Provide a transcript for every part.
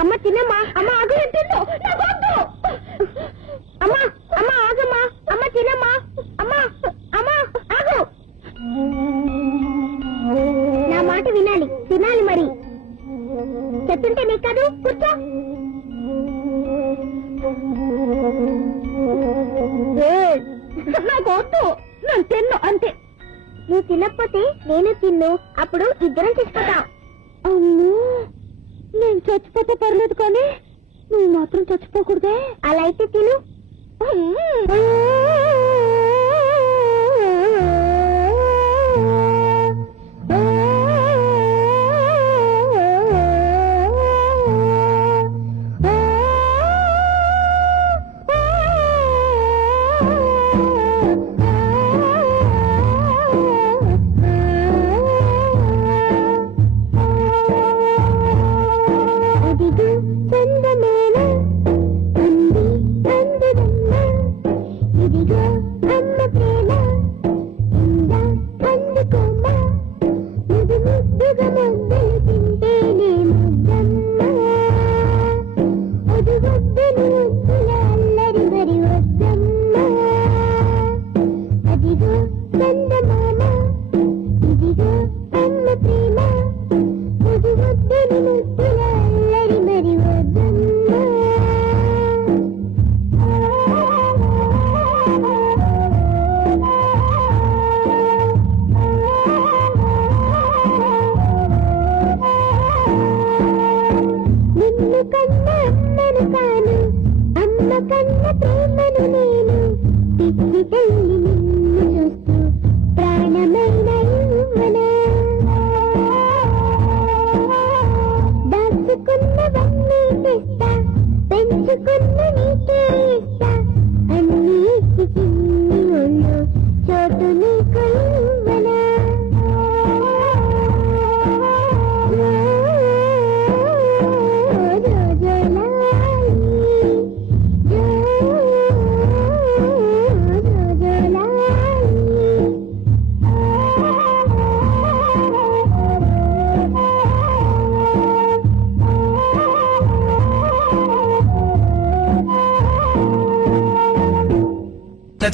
అమ్మ తిన్నమ్మా, అమ్మ ఆగు, నేను తిన్ను, నాకు వద్దు. అమ్మ అమ్మ ఆగమ్మా, అమ్మ తినమ్మా, అమ్మ అమ్మ ఆగు. నా మాట వినాలి, తినాలి మరి. చెప్తుంటే నీకు కాదు, కూర్చో. నాకు వద్దు, నేను తిన్ను అంతే. నువ్వు తినకపోతే నేను తిన్ను, అప్పుడు ఇద్దరం చచ్చిపోతాం. అమ్మో, నేను చచ్చిపోతే పర్లేదు కానీ నువ్వు మాత్రం చచ్చిపోకూడదే. అలా అయితే తిను.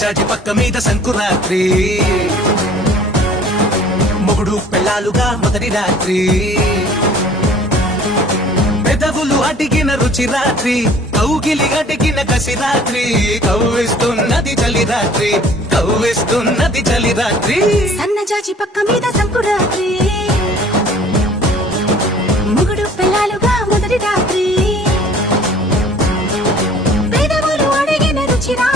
జాజి పక్క మీద సంకురాత్రి, మొగుడు పెళ్ళాలుగా మొదటి రాత్రి, పెదవులు అడిగిన రుచి రాత్రి, కౌగిలి అడిగిన కసి రాత్రి, కవ్విస్తున్నది చలి రాత్రి, కవ్విస్తున్నది చలి రాత్రి. సన్నజాజి పక్క మీద సంకురాత్రి, మొగుడు పెళ్ళాలుగా మొదటి రాత్రి, పెదవులు అడిగిన రుచి రాత్రి,